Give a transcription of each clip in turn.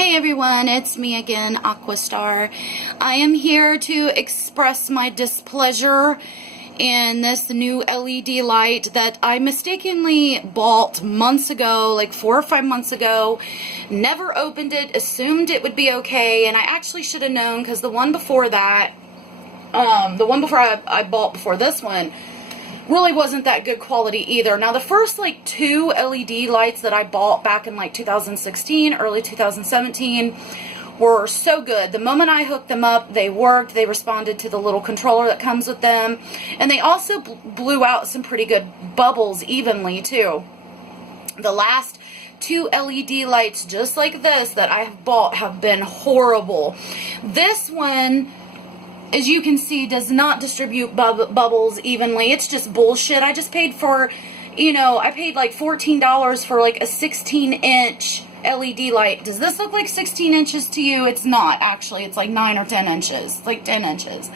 Hey everyone, it's me again, Aquastar. I am here to express my displeasure in this new LED light that I mistakenly bought months ago, like 4 or 5 months ago. Never opened it, assumed it would be okay, and I actually should have known because the one before that, the one before I bought before this one, really wasn't that good quality either. Now the first like 2 LED lights that I bought back in like 2016, early 2017 were so good. The moment I hooked them up, they worked. They responded to the little controller that comes with them. And they also blew out some pretty good bubbles evenly too. The last 2 LED lights just like this that I have bought have been horrible. This one, as you can see, does not distribute bubbles evenly. It's just bullshit. I just paid for, I paid like $14 for like a 16-inch LED light. Does this look like 16 inches to you? It's not, actually. It's like 9 or 10 inches. It's like 10 inches.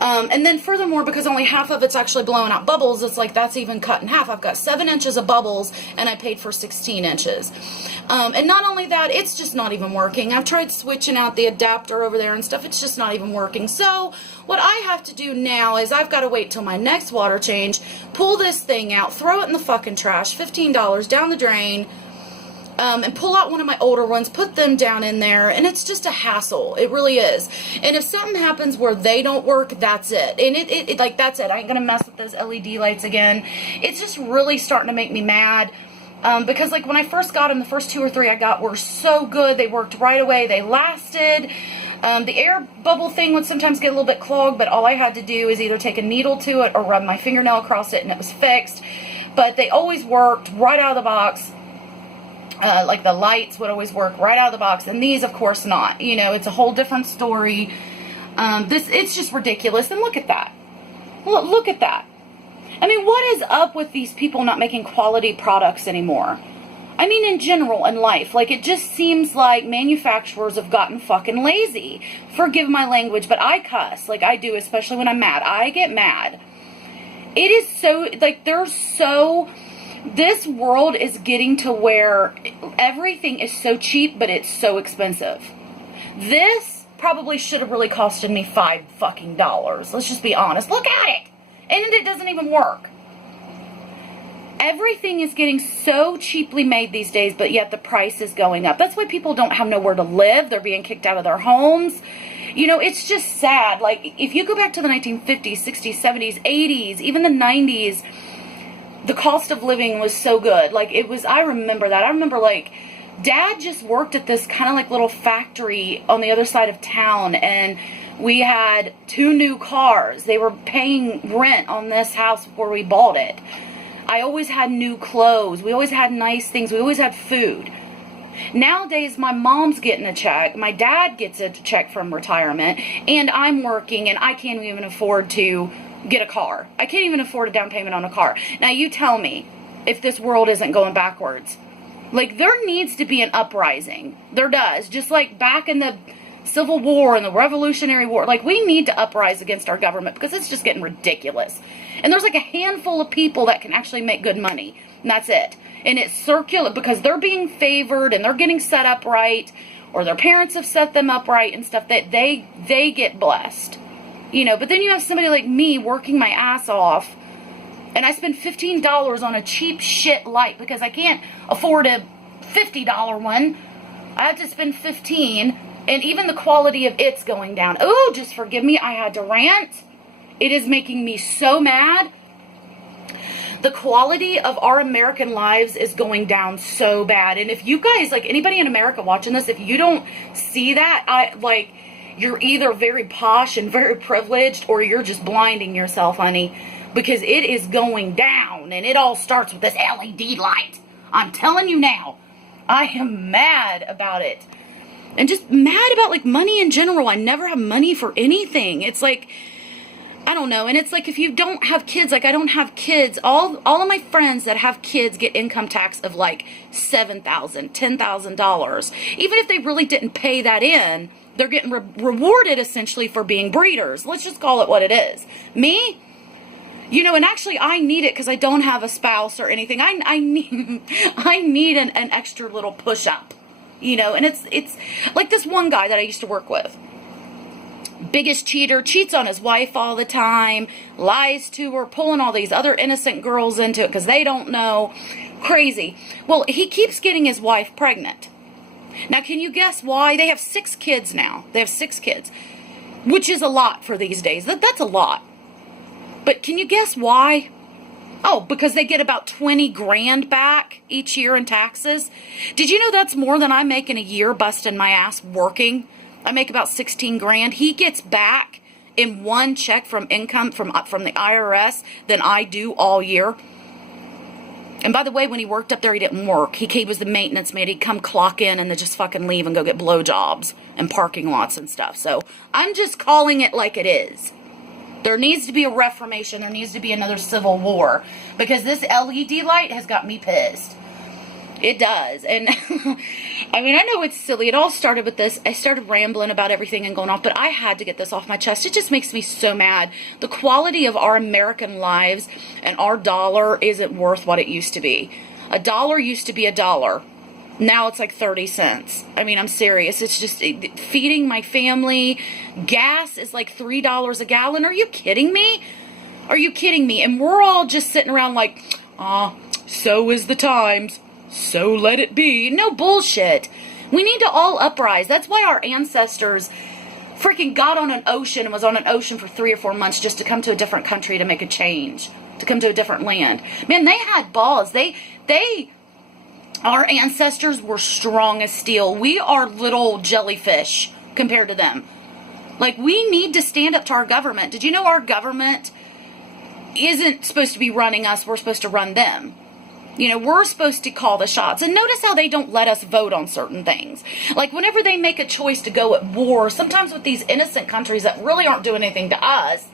And then furthermore, because only half of it's actually blowing out bubbles, it's like that's even cut in half. I've got 7 inches of bubbles, and I paid for 16 inches. And not only that, it's just not even working. I've tried switching out the adapter over there and stuff. It's just not even working. So what I have to do now is I've got to wait till my next water change, pull this thing out, throw it in the fucking trash, $15 down the drain, and pull out one of my older ones, put them down in there, and it's just a hassle. It really is. And if something happens where they don't work, that's it. And it like, that's it. I ain't gonna mess with those LED lights again. It's just really starting to make me mad. Because like when I first got them, the first 2 or 3 I got were so good. They worked right away. They lasted. The air bubble thing would sometimes get a little bit clogged, but all I had to do is either take a needle to it or rub my fingernail across it, and it was fixed. But they always worked right out of the box. Like the lights would always work right out of the box, and these of course not. It's a whole different story. It's just ridiculous. And look at that. Look at that. I mean, what is up with these people not making quality products anymore? I mean, in general, in life, like, it just seems like manufacturers have gotten fucking lazy. Forgive my language, but I cuss like I do, especially when I'm mad. I get mad. It is so, like, this world is getting to where everything is so cheap, but it's so expensive. This probably should have really costed me $5 fucking dollars. Let's just be honest. Look at it. And it doesn't even work. Everything is getting so cheaply made these days, but yet the price is going up. That's why people don't have nowhere to live. They're being kicked out of their homes. It's just sad. Like, if you go back to the 1950s, 60s, 70s, 80s, even the 90s, the cost of living was so good. Like, I remember that. I remember, like, Dad just worked at this kind of like little factory on the other side of town, and we had 2 new cars. They were paying rent on this house before we bought it. I always had new clothes. We always had nice things. We always had food. Nowadays, my mom's getting a check. My dad gets a check from retirement, and I'm working, and I can't even afford to get a car. I can't even afford a down payment on a car. Now, you tell me if this world isn't going backwards. Like, there needs to be an uprising. There does. Just like back in the Civil War and the Revolutionary War. Like, we need to uprise against our government because it's just getting ridiculous. And there's like a handful of people that can actually make good money. And that's it. And it's circular because they're being favored and they're getting set up right, or their parents have set them up right and stuff, that they get blessed. But then you have somebody like me working my ass off, and I spend $15 on a cheap shit light because I can't afford a $50 one. I have to spend $15, and even the quality of it's going down. Oh, just forgive me, I had to rant. It is making me so mad. The quality of our American lives is going down so bad. And if you guys, like, anybody in America watching this, if you don't see that, you're either very posh and very privileged, or you're just blinding yourself, honey, because it is going down, and it all starts with this LED light. I'm telling you now, I am mad about it, and just mad about, like, money in general. I never have money for anything. It's like, I don't know, and it's like, if you don't have kids, like, I don't have kids, all of my friends that have kids get income tax of like $7,000, $10,000. Even if they really didn't pay that in, they're getting rewarded essentially for being breeders. Let's just call it what it is. Me, and actually I need it because I don't have a spouse or anything. I need an extra little push-up. you know, and it's like this one guy that I used to work with. Biggest cheater, cheats on his wife all the time, lies to her, pulling all these other innocent girls into it because they don't know. Crazy. Well, he keeps getting his wife pregnant. Now, can you guess why? They have 6 kids now. They have 6 kids, which is a lot for these days. That's a lot. But can you guess why? Oh, because they get about 20 grand back each year in taxes. Did you know that's more than I make in a year busting my ass working? I make about 16 grand. He gets back in one check from income from the IRS than I do all year. And by the way, when he worked up there, he didn't work. He was the maintenance man. He'd come clock in and then just fucking leave and go get blowjobs and parking lots and stuff. So I'm just calling it like it is. There needs to be a reformation. There needs to be another civil war. Because this LED light has got me pissed. It does. And I mean, I know it's silly. It all started with this. I started rambling about everything and going off, but I had to get this off my chest. It just makes me so mad. The quality of our American lives and our dollar isn't worth what it used to be. $1 used to be $1. Now it's like 30 cents. I mean, I'm serious. It's just feeding my family. Gas is like $3 a gallon. Are you kidding me? Are you kidding me? And we're all just sitting around like, so is the times. So let it be. No bullshit. We need to all uprise. That's why our ancestors freaking got on an ocean and was on an ocean for 3 or 4 months just to come to a different country to make a change. To come to a different land. Man, they had balls. Our ancestors were strong as steel. We are little jellyfish compared to them. Like, we need to stand up to our government. Did you know our government isn't supposed to be running us? We're supposed to run them. You know, we're supposed to call the shots. And notice how they don't let us vote on certain things. Like, whenever they make a choice to go at war, sometimes with these innocent countries that really aren't doing anything to us,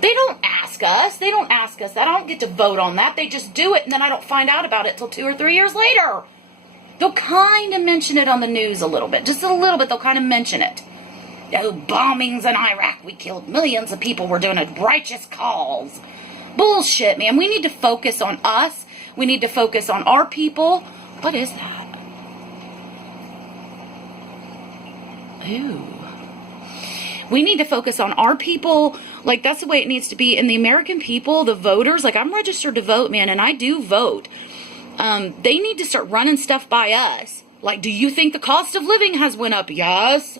they don't ask us. They don't ask us that. I don't get to vote on that. They just do it, and then I don't find out about it till 2 or 3 years later. They'll kind of mention it on the news a little bit. Just a little bit, they'll kind of mention it. Oh, bombings in Iraq. We killed millions of people. We're doing a righteous cause. Bullshit, man. We need to focus on us. We need to focus on our people. What is that? Ooh. We need to focus on our people. Like, that's the way it needs to be. And the American people, the voters, like, I'm registered to vote, man, and I do vote. They need to start running stuff by us. Like, do you think the cost of living has went up? Yes.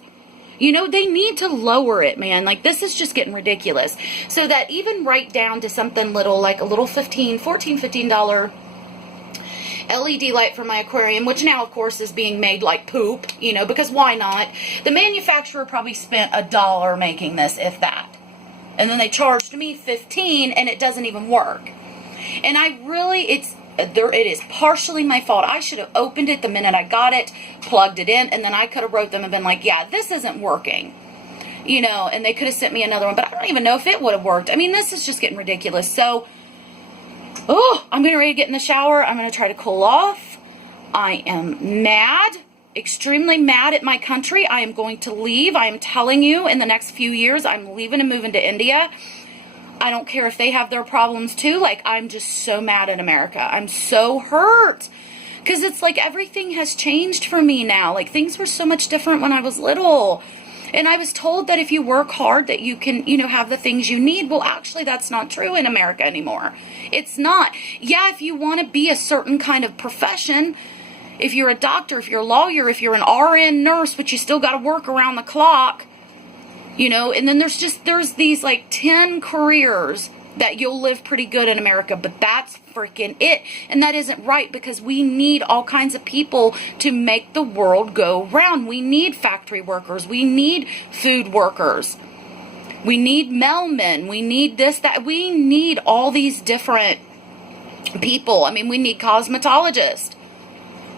You know, they need to lower it, man. Like, this is just getting ridiculous. So that even right down to something little, like a little $15 LED light for my aquarium, which now, of course, is being made like poop, you know, because why not? The manufacturer probably spent $1 making this, if that. And then they charged me $15, and it doesn't even work. And I really, it is partially my fault. I should have opened it the minute I got it, plugged it in, and then I could have wrote them and been like, yeah, this isn't working. You know, and they could have sent me another one, but I don't even know if it would have worked. I mean, this is just getting ridiculous. So, I'm getting ready to get in the shower. I'm going to try to cool off. I am mad, extremely mad at my country. I am going to leave. I am telling you, in the next few years, I'm leaving and moving to India. I don't care if they have their problems too. Like, I'm just so mad at America. I'm so hurt. Because it's like everything has changed for me now. Like, things were so much different when I was little. And I was told that if you work hard that you can, you know, have the things you need. Well, actually, that's not true in America anymore. It's not. Yeah, if you want to be a certain kind of profession, if you're a doctor, if you're a lawyer, if you're an RN nurse, but you still got to work around the clock, you know, and then there's these like 10 careers that you'll live pretty good in America, but that's freaking it. And that isn't right, because we need all kinds of people to make the world go round. We need factory workers. We need food workers. We need mailmen. We need this, that. We need all these different people. I mean, we need cosmetologists.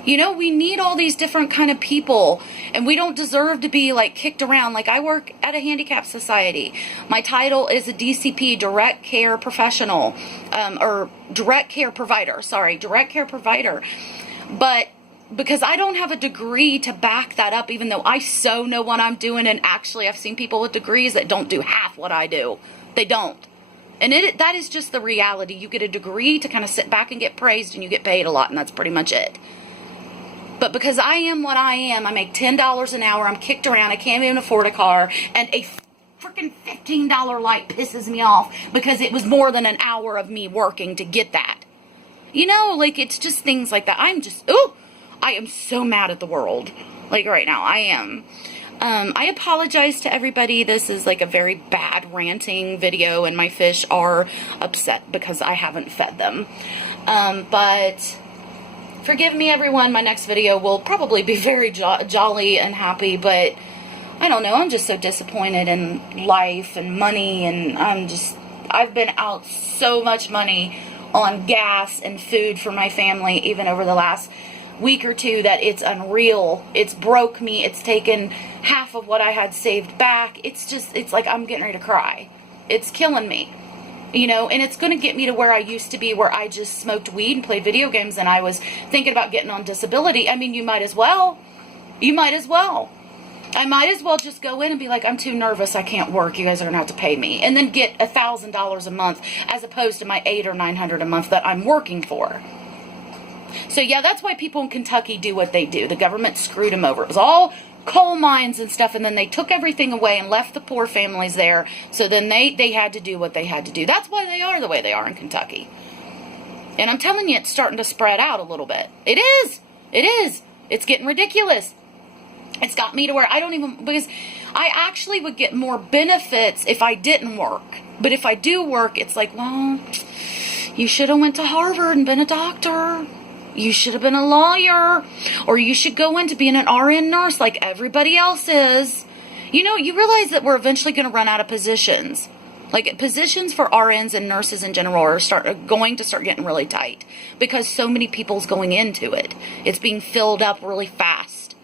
You know, we need all these different kind of people, and we don't deserve to be like kicked around. Like, I work at a handicap society. My title is a DCP, direct care professional, or direct care provider. Sorry, direct care provider. But because I don't have a degree to back that up, even though I so know what I'm doing, and actually I've seen people with degrees that don't do half what I do. They don't. And that is just the reality. You get a degree to kind of sit back and get praised, and you get paid a lot, and that's pretty much it. But because I am what I am, I make $10 an hour, I'm kicked around, I can't even afford a car, and a freaking $15 light pisses me off because it was more than an hour of me working to get that. You know, like, it's just things like that. I am so mad at the world. Like, right now, I am. I apologize to everybody. This is like a very bad ranting video, and my fish are upset because I haven't fed them. But forgive me, everyone. My next video will probably be very jolly and happy, but I don't know. I'm just so disappointed in life and money, and I've been out so much money on gas and food for my family, even over the last week or two, that it's unreal. It's broke me. It's taken half of what I had saved back. It's like I'm getting ready to cry. It's killing me, you know, and it's going to get me to where I used to be, where I just smoked weed and played video games, and I was thinking about getting on disability. I mean, you might as well. You might as well. I might as well just go in and be like, I'm too nervous, I can't work, you guys are going to have to pay me. And then get $1,000 a month as opposed to my $800 or $900 a month that I'm working for. So yeah, that's why people in Kentucky do what they do. The government screwed them over. It was all coal mines and stuff, and then they took everything away and left the poor families there. So then they had to do what they had to do. That's why they are the way they are in Kentucky. And I'm telling you, it's starting to spread out a little bit. It is. It is. It's getting ridiculous. It's got me to where I don't even, because I actually would get more benefits if I didn't work. But if I do work, it's like, well, you should have went to Harvard and been a doctor. You should have been a lawyer. Or you should go into being an RN nurse like everybody else is. You know, you realize that we're eventually going to run out of positions. Like, positions for RNs and nurses in general are going to start getting really tight. Because so many people's going into it. It's being filled up really fast.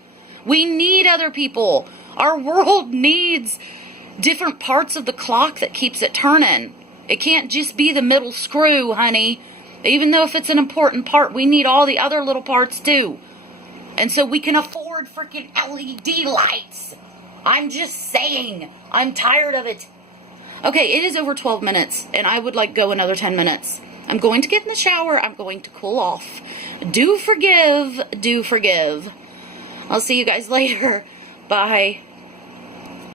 We need other people. Our world needs different parts of the clock that keeps it turning. It can't just be the middle screw, honey. Even though if it's an important part, we need all the other little parts too. And so we can afford freaking LED lights. I'm just saying. I'm tired of it. Okay, it is over 12 minutes, and I would like go another 10 minutes. I'm going to get in the shower. I'm going to cool off. Do forgive. Do forgive. I'll see you guys later. Bye.